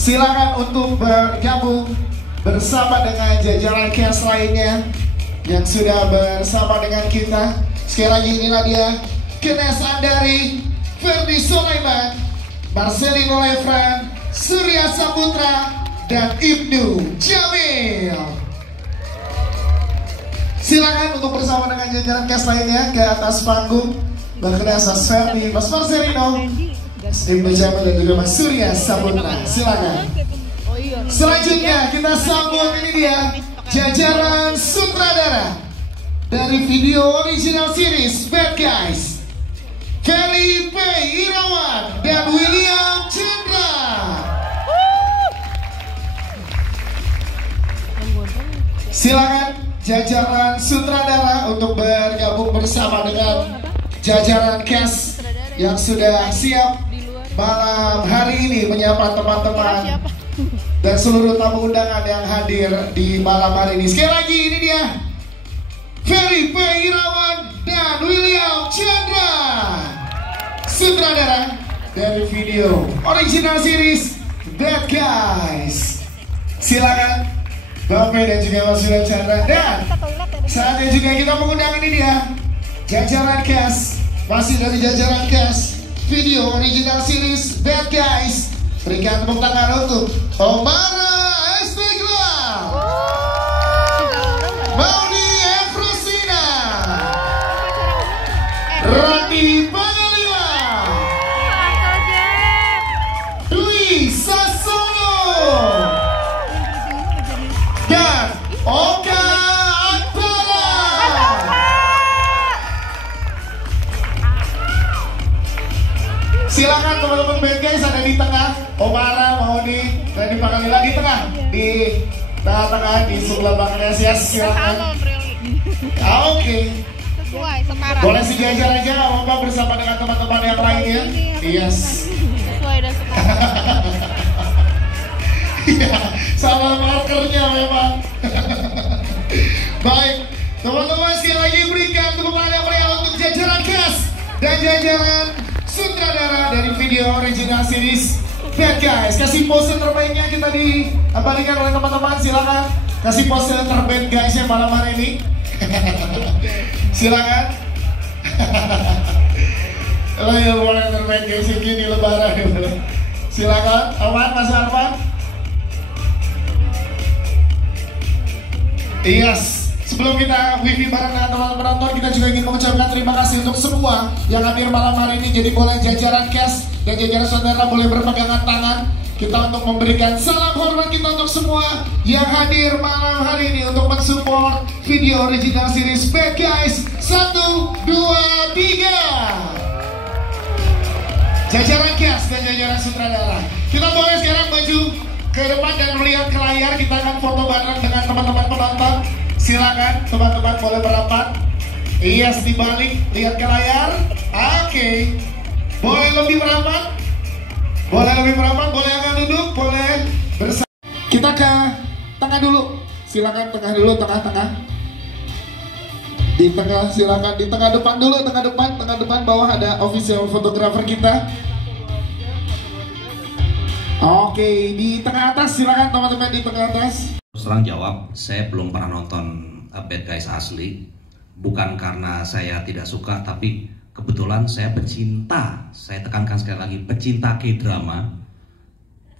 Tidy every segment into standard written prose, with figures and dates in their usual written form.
Silakan untuk bergabung bersama dengan jajaran cast lainnya yang sudah bersama dengan kita. Sekali lagi inilah dia Kenes Andari, Ferdi Sulaiman, Marcelino Lefran, Surya Saputra, dan Ibnu Jamil. Silakan untuk bersama dengan jajaran cast lainnya ke atas panggung. Berkenas Mas Ferdi, Mas Marcelino, Ibnu Jamil dan juga Mas Surya Saputra. Silakan. Selanjutnya kita sambut ini dia jajaran sutradara dari video original series Bad Guys, Ferry P. Irawan dan William Chandra. Silakan jajaran sutradara untuk bergabung bersama dengan jajaran cast yang sudah siap malam hari ini menyapa teman-teman dan seluruh tamu undangan yang hadir di malam hari ini. Sekali lagi ini dia Ferry P. Irawan dan William Chandra, sutradara dari video original series Bad Guys. Silakan Bapak dan juga Mas William Chandra. Dan saatnya juga kita mengundang ini dia jajaran cast, masih dari jajaran cast video original series Bad Guys. Berikan tepuk tangan untuk Omara Estegla, Maudi Efrosina, Rati Pangalila, Dwi Sasono, dan Oka Antara. Silakan teman-teman Bad Guys ada di tengah. Omara, Maudi, dan di Pangalila di tengah, di tengah-tengah di sebelah belakangnya. Silakan. Oke. Boleh sejajar aja nggak apa-apa bersama dengan teman-teman yang lainnya. Yes. Sesuai dan sepakat. Iya, sama markernya memang. Baik, teman-teman sekali lagi berikan tepuk tangan yang meriah untuk jajaran cast dan jajaran sutradara dari video original series Bad Guys. Kasih pose terbaiknya kita diabadikan oleh teman-teman. Silakan kasih pose terbaik guys ya malam hari ini. Silakan. Ya boleh terbaik guys gini lebaran. Silakan Arman, Mas Arman. Yes. Sebelum kita wifi bareng dengan teman-teman penonton, kita juga ingin mengucapkan terima kasih untuk semua yang hadir malam hari ini. Jadi boleh jajaran cast dan jajaran saudara boleh berpegangan tangan kita untuk memberikan salam hormat kita untuk semua yang hadir malam hari ini untuk mensupport video original series Bad Guys 1, 2, 3. Jajaran cast dan jajaran sutradara. Kita boleh sekarang maju ke depan dan melihat ke layar. Kita akan foto bareng dengan teman-teman penonton. Silakan teman-teman boleh merapat. Yes, dibalik, lihat ke layar. Oke. Boleh lebih merapat? Boleh lebih merapat, boleh agak duduk, boleh bersama. Kita ke tengah dulu. Silakan tengah dulu, tengah-tengah. Di tengah, silakan di tengah depan dulu, tengah depan bawah ada official fotografer kita. Oke, di tengah atas silakan teman-teman di tengah atas. Terang jawab, saya belum pernah nonton Bad Guys asli. Bukan karena saya tidak suka, tapi kebetulan saya pecinta. Saya tekankan sekali lagi, pecinta K-drama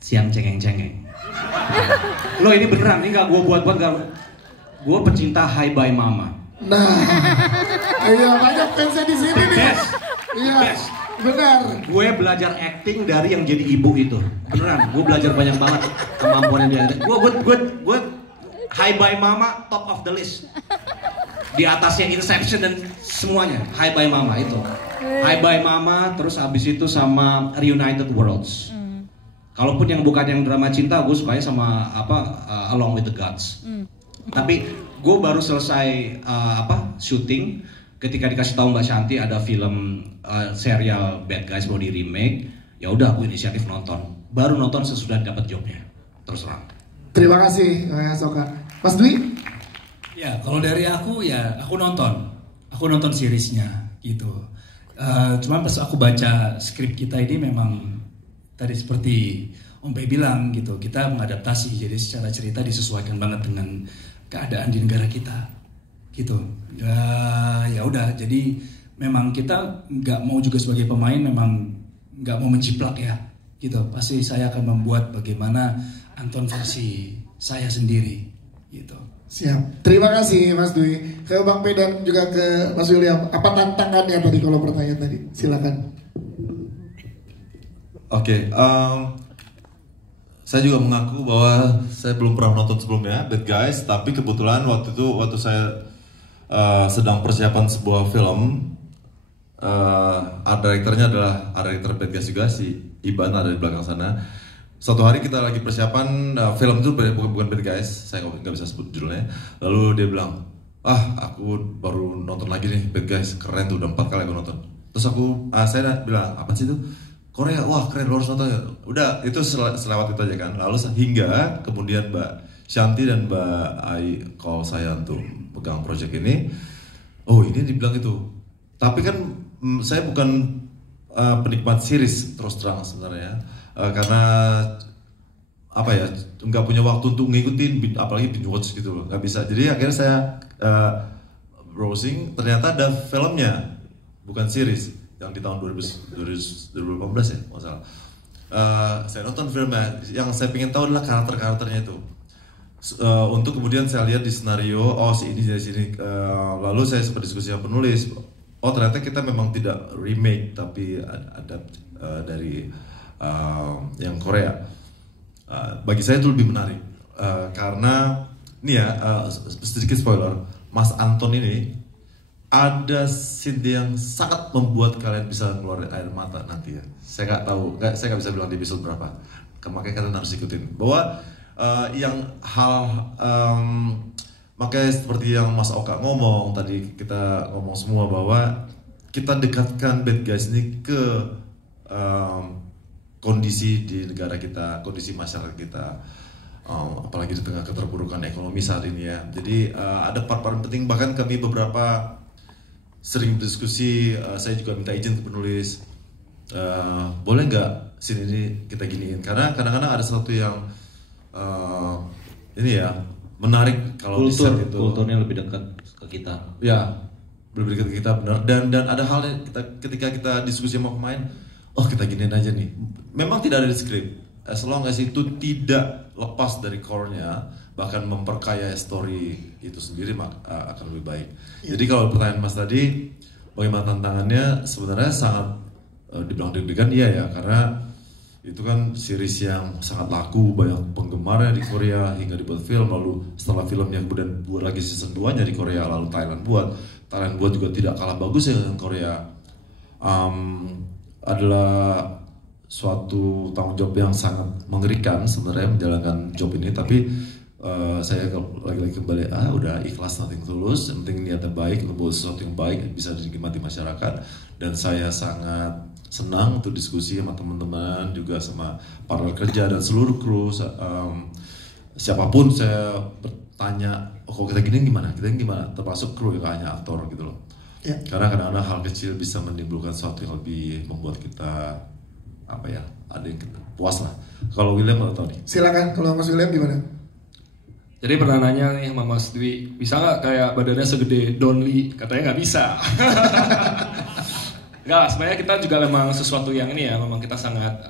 siang cengeng-cengeng. Loh ini beneran, ini gak gue buat-buat, gue pecinta Hi Bye Mama. Nah, iya banyak fansnya di sini nih. Iya, benar. Gue belajar acting dari yang jadi ibu itu. Beneran, gue belajar banyak banget kemampuan dia. Gue Hi Bye Mama top of the list. Di atasnya Inception dan semuanya. Hi Bye Mama itu. Hi Bye Mama, terus abis itu sama Reunited Worlds. Kalaupun yang bukan yang drama cinta, gue sukanya sama Along with the Gods. Tapi gue baru selesai syuting ketika dikasih tahu Mbak Shanti ada film serial Bad Guys mau di remake. Ya udah, aku inisiatif nonton. Baru nonton sesudah dapat jobnya. Terus terang. Terima kasih Mas Oka. Mas Dwi? Ya, kalau dari aku ya aku nonton seriesnya gitu. Cuman pas aku baca skrip kita ini memang tadi seperti Om Pei bilang gitu, kita mengadaptasi, jadi secara cerita disesuaikan banget dengan keadaan di negara kita, gitu. Ya udah, jadi memang kita nggak mau juga sebagai pemain memang nggak mau menjiplak ya, gitu. Pasti saya akan membuat bagaimana Anton versi saya sendiri, gitu. Siap. Terima kasih Mas Dwi. Ke Bang Pei dan juga ke Mas William. Apa tantangannya tadi kalau pertanyaan tadi? Silakan. Oke, saya juga mengaku bahwa saya belum pernah nonton sebelumnya Bad Guys, tapi kebetulan waktu saya sedang persiapan sebuah film, art directornya adalah art director Bad Guys juga, si Iban ada di belakang sana. Suatu hari kita lagi persiapan film itu bukan Bad Guys, saya nggak bisa sebut judulnya. Lalu dia bilang, aku baru nonton lagi nih Bad Guys, keren tuh, udah 4 kali aku nonton. Terus saya bilang, apa sih itu? Korea, wah keren, lo harus nonton. Udah, itu selewat itu aja kan. Lalu hingga kemudian Mbak Shanti dan Mbak Ai call saya untuk pegang project ini. Oh ini dibilang itu. Tapi kan saya bukan penikmat series terus terang sebenarnya. Karena apa ya, nggak punya waktu untuk ngikutin, apalagi binge watch gitu loh, nggak bisa. Jadi akhirnya saya browsing, ternyata ada filmnya, bukan series, yang di tahun 2018 ya, nggak salah. Saya nonton filmnya, yang saya pengen tahu adalah karakternya itu. Untuk kemudian saya lihat di skenario, si ini dari sini. Lalu saya sempat diskusi sama penulis, ternyata kita memang tidak remake, tapi ada dari yang Korea. Bagi saya itu lebih menarik, karena ini ya, sedikit spoiler, Mas Anton ini ada scene yang sangat membuat kalian bisa ngeluarin air mata nanti ya. Saya nggak tahu, saya nggak bisa bilang di episode berapa. Makanya kalian harus ikutin. Bahwa makanya seperti yang Mas Oka ngomong tadi, kita ngomong semua bahwa kita dekatkan Bad Guys ini ke kondisi di negara kita, kondisi masyarakat kita. Apalagi di tengah keterpurukan ekonomi saat ini ya. Jadi ada part-part penting, bahkan kami beberapa sering berdiskusi, saya juga minta izin ke penulis, boleh nggak scene ini kita giniin, karena kadang-kadang ada sesuatu yang ini ya menarik kalau di set itu. Kulturnya lebih dekat ke kita. Ya, lebih dekat ke kita, benar. Dan ada hal yang ketika kita diskusi sama pemain, kita giniin aja nih. Memang tidak ada di skrip, as long as itu tidak lepas dari core-nya, bahkan memperkaya story itu sendiri akan lebih baik. Jadi kalau pertanyaan Mas tadi, bagaimana tantangannya, sebenarnya sangat dibilang deg-degan, iya ya, karena itu kan series yang sangat laku, banyak penggemarnya di Korea hingga dibuat film. Lalu setelah filmnya kemudian buat lagi season 2-nya di Korea, lalu Thailand buat juga tidak kalah bagus ya dengan Korea. Adalah suatu tanggung jawab yang sangat mengerikan sebenarnya menjalankan job ini, tapi saya lagi-lagi kembali, udah ikhlas, nothing tulus, yang penting niatnya baik, membuat sesuatu yang baik bisa dinikmati masyarakat. Dan saya sangat senang untuk diskusi sama teman-teman, juga sama partner kerja dan seluruh kru. Siapapun saya bertanya, kalau kita gini gimana, termasuk kru, yang hanya aktor gitu loh. Ya. Karena kadang-kadang hal kecil bisa menimbulkan sesuatu yang lebih membuat kita ada yang puas lah. Kalau William nggak tahu nih. Silakan, kalau Mas William gimana? Jadi pernah nanya nih sama Mas Dwi, bisa nggak kayak badannya segede Donly? Katanya nggak bisa. Nggak, sebenarnya kita juga memang sesuatu yang ini ya, memang kita sangat,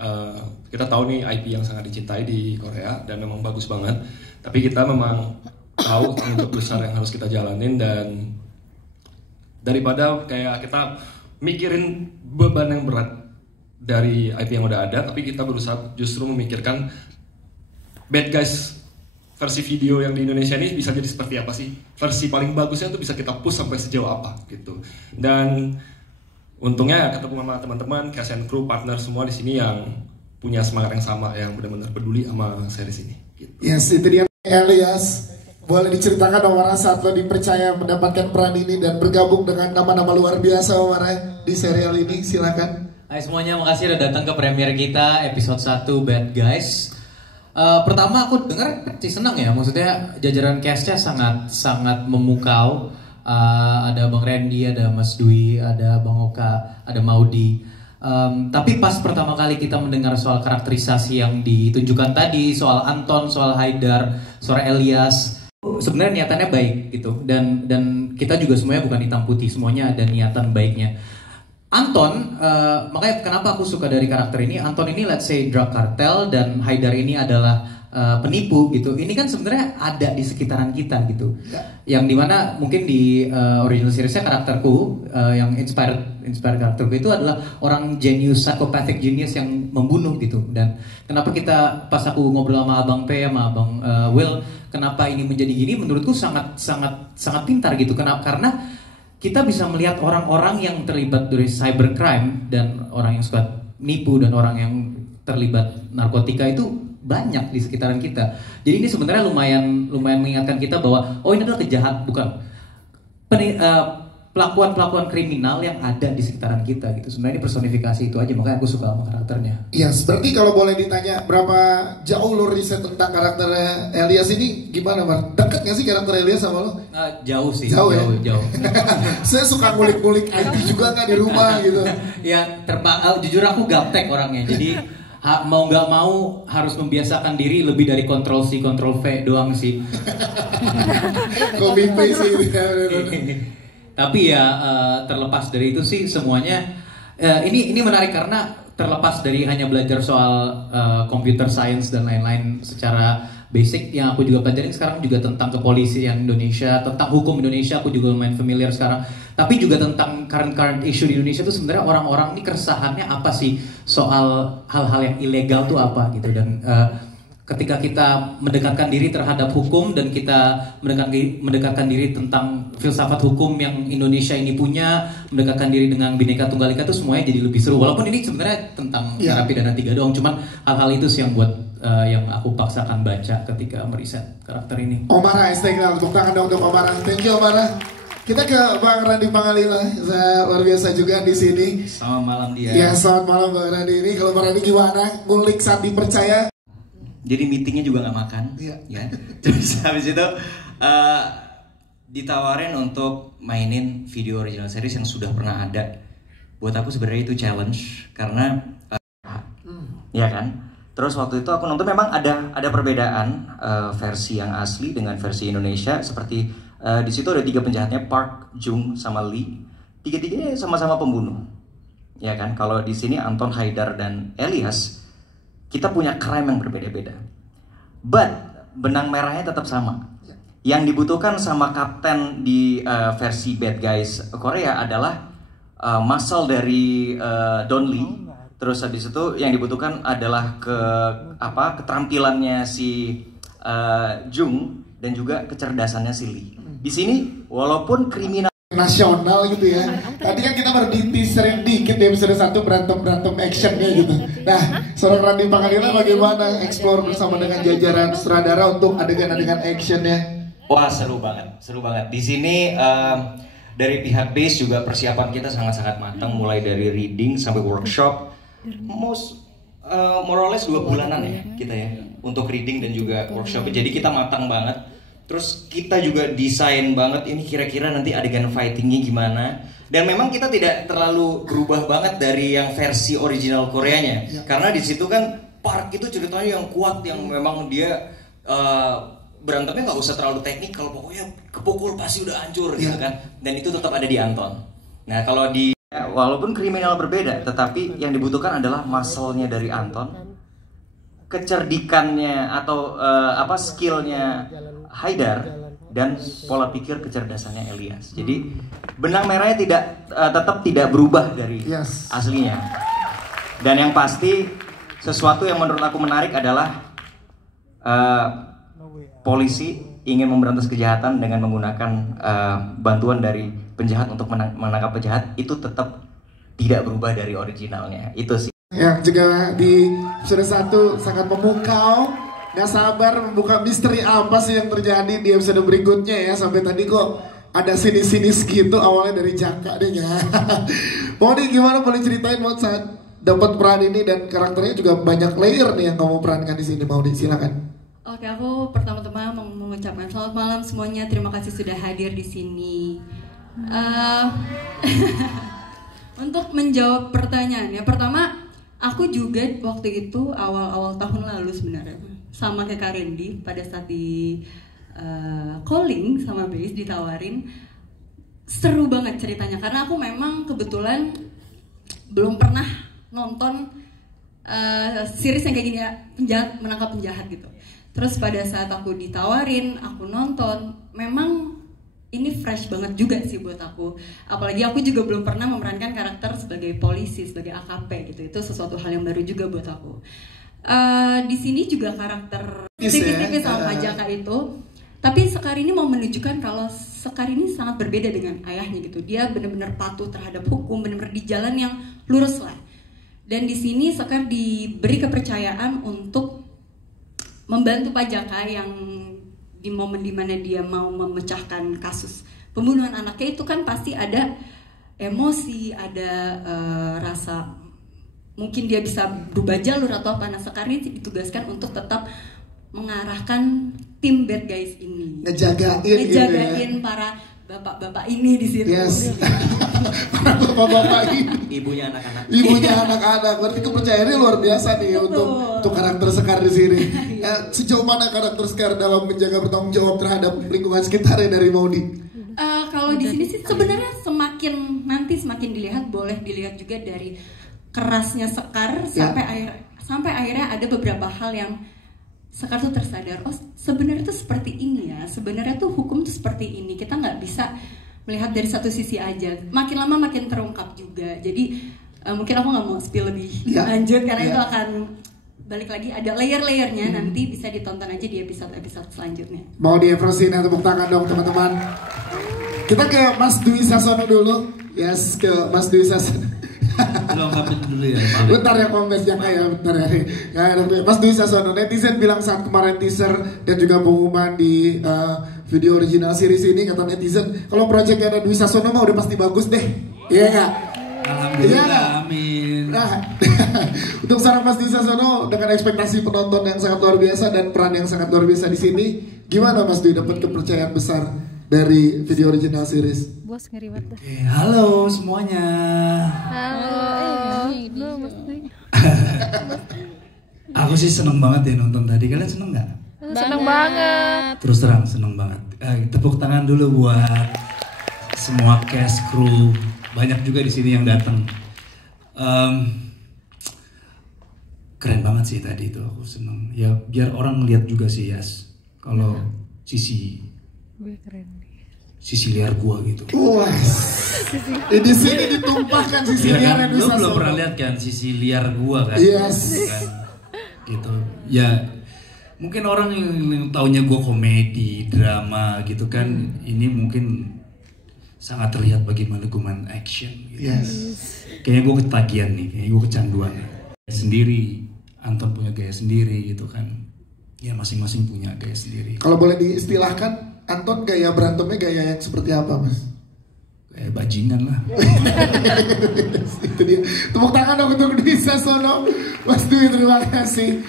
kita tahu nih IP yang sangat dicintai di Korea dan memang bagus banget. Tapi kita memang tahu untuk besar yang harus kita jalanin, dan daripada kayak kita mikirin beban yang berat dari IP yang udah ada, tapi kita berusaha justru memikirkan Bad Guys versi video yang di Indonesia ini bisa jadi seperti apa sih, versi paling bagusnya tuh bisa kita push sampai sejauh apa gitu. Dan untungnya ketemu sama teman-teman, cast and crew, partner semua di sini yang punya semangat yang sama, yang benar-benar peduli sama series ini gitu. Yes, itu dia Elias. Boleh diceritakan dong Wara, saat lo dipercaya mendapatkan peran ini dan bergabung dengan nama-nama luar biasa Wara di serial ini, silakan. Hai semuanya, makasih udah datang ke premiere kita episode 1 Bad Guys. Pertama aku dengar sih senang ya, maksudnya jajaran castnya sangat memukau. Ada Bang Randy, ada Mas Dwi, ada Bang Oka, ada Maudi. Tapi pas pertama kali kita mendengar soal karakterisasi yang ditunjukkan tadi, soal Anton, soal Haidar, soal Elias, sebenarnya niatannya baik gitu. Dan kita juga semuanya bukan hitam putih, semuanya ada niatan baiknya. Anton, makanya kenapa aku suka dari karakter ini. Anton ini let's say drug cartel dan Haidar ini adalah penipu gitu. Ini kan sebenarnya ada di sekitaran kita gitu. Yang dimana mungkin di original seriesnya karakterku yang inspired karakterku itu adalah orang genius, psychopathic genius yang membunuh gitu. Dan kenapa kita pas aku ngobrol sama Abang P sama Abang Will, kenapa ini menjadi gini? Menurutku sangat pintar gitu. Kenapa? Karena kita bisa melihat orang-orang yang terlibat dari cybercrime dan orang yang suka nipu dan orang yang terlibat narkotika itu banyak di sekitaran kita. Jadi ini sebenarnya lumayan mengingatkan kita bahwa oh ini adalah pelakuan kriminal yang ada di sekitaran kita gitu. Sebenarnya ini personifikasi itu aja, makanya aku suka sama karakternya. Iya, berarti kalau boleh ditanya berapa jauh lo riset tentang karakternya Elias ini gimana, Mar? Dekat nggak sih karakter Elias sama lo? Jauh sih. Jauh. Saya suka ngulik-ngulik IT juga kan di rumah gitu. Ya, jujur aku gaptek orangnya. Jadi mau nggak mau harus membiasakan diri lebih dari Ctrl C Ctrl V doang sih. Copy paste sih. Tapi ya terlepas dari itu sih semuanya ini menarik karena terlepas dari hanya belajar soal computer science dan lain-lain secara basic, yang aku juga pelajarin sekarang juga tentang kepolisian Indonesia, tentang hukum Indonesia aku juga lumayan familiar sekarang. Tapi juga tentang current issue di Indonesia itu sebenarnya orang-orang ini keresahannya apa sih soal hal-hal yang ilegal tuh apa gitu. Dan ketika kita mendekatkan diri terhadap hukum dan kita mendekatkan diri tentang filsafat hukum yang Indonesia ini punya, mendekatkan diri dengan Bhinneka Tunggal Ika itu semuanya jadi lebih seru. Walaupun ini sebenarnya tentang narapidana 3 doang, cuman hal-hal itu sih yang buat yang aku paksakan baca ketika meriset karakter ini. Omara, istiqlal, tepuk tangan dong untuk Omara. Thank you Omara. Kita ke Bang Randi Pangalila, luar biasa juga di sini. Selamat malam dia. Ya, selamat malam Bang Randi ini. Kalau Bang Randi gimana? Ngulik saat dipercaya? Jadi meetingnya juga nggak makan, ya. Terus habis itu ditawarin untuk mainin video original series yang sudah pernah ada. Buat aku sebenarnya itu challenge karena, ya kan. Terus waktu itu aku nonton memang ada perbedaan versi yang asli dengan versi Indonesia. Seperti di situ ada 3 penjahatnya, Park, Jung, sama Lee. 3-3 sama-sama pembunuh, ya kan. Kalau di sini Anton, Haidar, dan Elias, kita punya crime yang berbeda-beda. But benang merahnya tetap sama. Yang dibutuhkan sama kapten di versi Bad Guys Korea adalah muscle dari Don Lee. Terus habis itu yang dibutuhkan adalah keterampilannya si Jung dan juga kecerdasannya si Lee. Di sini walaupun kriminal nasional gitu ya. Tadi kan kita baru sering dikit di episode 1 berantem actionnya gitu. Nah, seorang Randi Pangalila bagaimana explore bersama dengan jajaran sutradara untuk adegan-adegan actionnya? Wah, seru banget. Di sini dari pihak base juga persiapan kita sangat-sangat matang, mulai dari reading sampai workshop. More or less 2 bulanan ya kita ya untuk reading dan juga workshop. Jadi kita matang banget. Terus kita juga desain banget ini kira-kira nanti adegan fightingnya gimana. Dan memang kita tidak terlalu berubah banget dari yang versi original Koreanya. Karena di situ kan Park itu ceritanya yang kuat, yang memang dia berantemnya nggak usah terlalu teknikal, pokoknya kepukul pasti udah hancur gitu kan. Dan itu tetap ada di Anton. Nah kalau di walaupun kriminal berbeda, tetapi yang dibutuhkan adalah muscle-nya dari Anton, kecerdikannya atau skillnya Haidar, dan pola pikir kecerdasannya Elias. Jadi benang merahnya tetap tidak berubah dari aslinya. Dan yang pasti sesuatu yang menurut aku menarik adalah polisi ingin memberantas kejahatan dengan menggunakan bantuan dari penjahat untuk menangkap penjahat, itu tetap tidak berubah dari originalnya. Itu sih. Yang juga di episode 1 sangat memukau, gak sabar membuka misteri apa sih yang terjadi di episode berikutnya ya. Sampai tadi kok ada sinis-sinis gitu awalnya dari Jaka deh ya. Mau nih gimana, boleh ceritain mau saat dapat peran ini dan karakternya juga banyak layer nih yang kamu perankan di sini, mau silakan. Oke, aku pertama-tama mau mengucapkan selamat malam semuanya. Terima kasih sudah hadir di sini. Untuk menjawab pertanyaannya, pertama aku juga waktu itu awal-awal tahun lalu sebenarnya sama kayak Kak Randy pada saat di calling sama Base ditawarin, seru banget ceritanya karena aku memang kebetulan belum pernah nonton series yang kayak gini ya, penjahat menangkap penjahat gitu. Terus pada saat aku ditawarin, aku nonton, memang ini fresh banget juga sih buat aku. Apalagi aku juga belum pernah memerankan karakter sebagai polisi, sebagai AKP gitu. Itu sesuatu hal yang baru juga buat aku. Di sini juga karakter tipis-tipis sama Pak Jaka itu. Tapi Sekar ini mau menunjukkan kalau Sekar ini sangat berbeda dengan ayahnya gitu. Dia benar-benar patuh terhadap hukum, benar-benar di jalan yang lurus lah. Dan di sini Sekar diberi kepercayaan untuk membantu Pak Jaka yang di momen dimana dia mau memecahkan kasus pembunuhan anaknya itu kan pasti ada emosi, ada rasa mungkin dia bisa berubah jalur atau apa. Nah Sekar ini ditugaskan untuk tetap mengarahkan tim bad guys ini, ngejagain gitu ya. Para bapak-bapak ini di situ. Yes. Para bapak-bapak ini. Ibunya anak-anak. Ibunya anak-anak. Berarti kepercayaannya luar biasa nih untuk karakter Sekar di sini. Sejauh mana karakter Sekar dalam menjaga bertanggung jawab terhadap lingkungan sekitarnya dari Maudy? Kalau di sini sih sebenarnya semakin dilihat, boleh dilihat juga dari kerasnya Sekar sampai akhirnya ada beberapa hal yang Sekar tuh tersadar, oh sebenarnya tuh seperti ini ya, sebenarnya tuh hukum tuh seperti ini, kita nggak bisa melihat dari satu sisi aja, makin lama makin terungkap juga. Jadi mungkin aku nggak mau spill lebih lanjut karena itu akan balik lagi ada layer-layernya, nanti bisa ditonton aja di episode selanjutnya. Mau di-efrosin ya, tepuk tangan dong teman-teman. Kita ke Mas Dwi Sasono dulu. Yes, ke Mas Dwi Sasono. Lengkapin dulu ya. Bentar ya Kombes Jaka ya, bentar ya. Mas Dwi Sasono, netizen bilang saat kemarin teaser dan juga pengumuman di video original series ini, kata netizen kalau proyeknya ada Dwi Sasono mah udah pasti bagus deh. Iya nggak? Alhamdulillah, amin. Nah, untuk seorang Mas Dwi Sasono dengan ekspektasi penonton yang sangat luar biasa dan peran yang sangat luar biasa di sini, gimana Mas Dwi dapat kepercayaan besar dari video original series? Bos ngeri banget. Halo semuanya. Halo. Aku sih seneng banget ya nonton tadi. Kalian seneng nggak? Seneng banget. Terus terang seneng banget. Tepuk tangan dulu buat semua cast, kru. Banyak juga di sini yang datang. Keren banget sih tadi itu. Aku seneng. Ya biar orang ngeliat juga sih Yas. Kalau sisi liar gua gitu. Wah. Di sini ditumpahkan sisi liar. Lu belum pernah lihat kan sisi liar gua kan? Yes. Kan? Gitu. Ya mungkin orang yang taunya gua komedi, drama gitu kan. Ini mungkin sangat terlihat bagaimana gua main action gitu. Yes. Kayaknya gua ketagihan nih, kayaknya gua kecanduan sendiri. Anton punya gaya sendiri gitu kan. Ya masing-masing punya gaya sendiri. Kalau boleh diistilahkan, Anton gaya berantemnya gaya yang seperti apa Mas? Kayak bajingan lah. Itu dia. Tepuk tangan dong untuk Dwi Sasono. Mas Dwi terima kasih.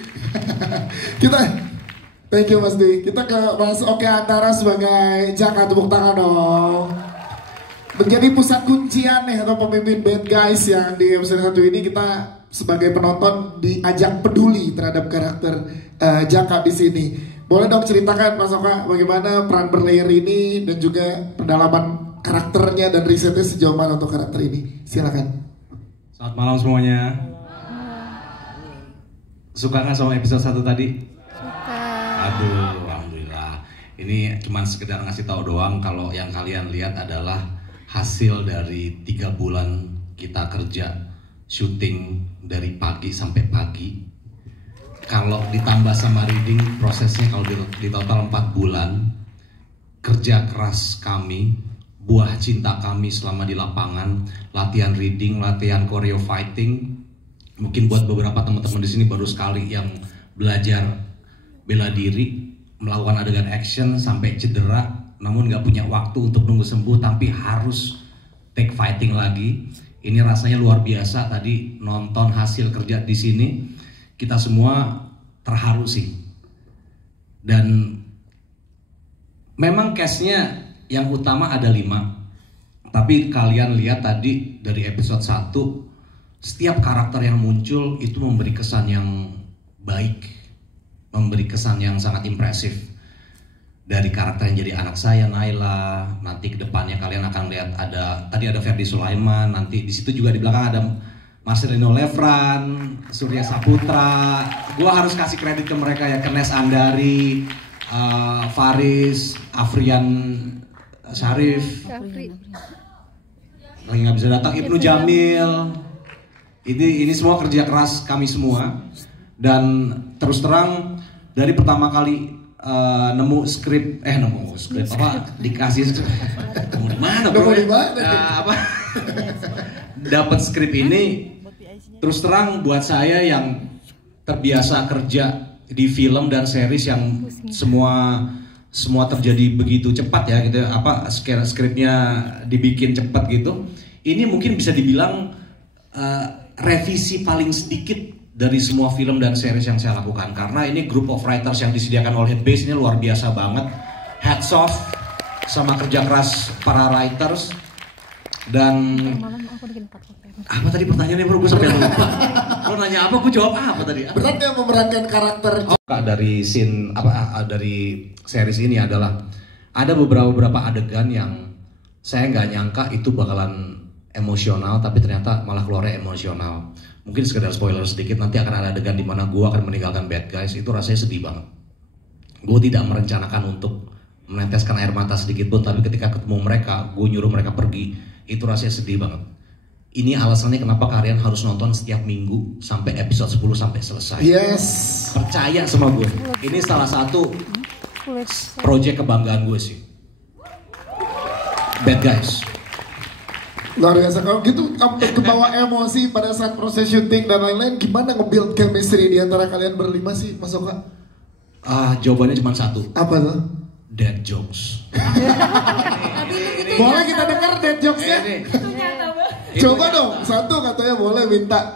Thank you Mas Dwi. Kita ke Mas Oke Antara sebagai Jaka, tepuk tangan dong. Menjadi pusat kuncian nih atau pemimpin bad guys yang di episode 1 ini, kita sebagai penonton diajak peduli terhadap karakter Jaka di sini. Boleh dong ceritakan Mas Oka bagaimana peran berlayer ini dan juga pendalaman karakternya dan risetnya sejauh mana untuk karakter ini. Silakan. Selamat malam semuanya. Suka nggak sama episode 1 tadi? Suka. Aduh, alhamdulillah. Ini cuma sekedar ngasih tahu doang kalau yang kalian lihat adalah hasil dari 3 bulan kita kerja syuting dari pagi sampai pagi. Kalau ditambah sama reading, prosesnya kalau di total 4 bulan kerja keras kami, buah cinta kami selama di lapangan, latihan reading, latihan choreo fighting. Mungkin buat beberapa teman-teman di sini baru sekali yang belajar bela diri, melakukan adegan action sampai cedera, namun nggak punya waktu untuk nunggu sembuh, tapi harus take fighting lagi. Ini rasanya luar biasa. Tadi nonton hasil kerja di sini, kita semua terharu sih. Dan memang cast-nya yang utama ada 5. Tapi kalian lihat tadi dari episode 1, setiap karakter yang muncul itu memberi kesan yang baik, memberi kesan yang sangat impresif. Dari karakter yang jadi anak saya, Naila, nanti ke depannya kalian akan lihat tadi ada Ferdi Sulaiman, nanti di situ juga di belakang ada Marcelino Lefran, Surya Saputra. Gua harus kasih kredit ke mereka ya, Kenes Andari, Faris, Afrian Syarif, lagi nggak bisa datang, Ibnu Jamil. Ini semua kerja keras kami semua, dan terus terang dari pertama kali nemu skrip apa dikasih nemu di mana bro? Dapat skrip ini, terus terang buat saya yang terbiasa kerja di film dan series yang semua terjadi begitu cepat ya gitu, skripnya dibikin cepat gitu. Ini mungkin bisa dibilang revisi paling sedikit dari semua film dan series yang saya lakukan, karena ini group of writers yang disediakan oleh Base ini luar biasa banget. Hats off sama kerja keras para writers. Dan apa tadi pertanyaannya bro? Gue sampai lupa. Lo nanya apa? Gue jawab apa tadi? Beratnya memerankan karakter. Dari scene dari series ini adalah ada beberapa adegan yang saya nggak nyangka itu bakalan emosional, tapi ternyata malah keluarnya emosional. Mungkin sekedar spoiler sedikit, nanti akan ada adegan di mana gue akan meninggalkan bad guys. Itu rasanya sedih banget. Gue tidak merencanakan untuk meneteskan air mata sedikit pun, tapi ketika ketemu mereka, gue nyuruh mereka pergi. Itu rasanya sedih banget. Ini alasannya kenapa kalian harus nonton setiap minggu sampai episode 10 sampai selesai. Yes. Percaya sama gue. Ini salah satu project kebanggaan gue sih. Bad Guys. Luar biasa. Kalau gitu kebawa emosi pada saat proses syuting dan lain-lain, gimana nge-build chemistry di antara kalian berlima sih, Mas Oka? Jawabannya cuma satu. Apa tuh? Dead jokes. Boleh kita dengar dead jokes-nya? Coba dong, satu katanya boleh minta.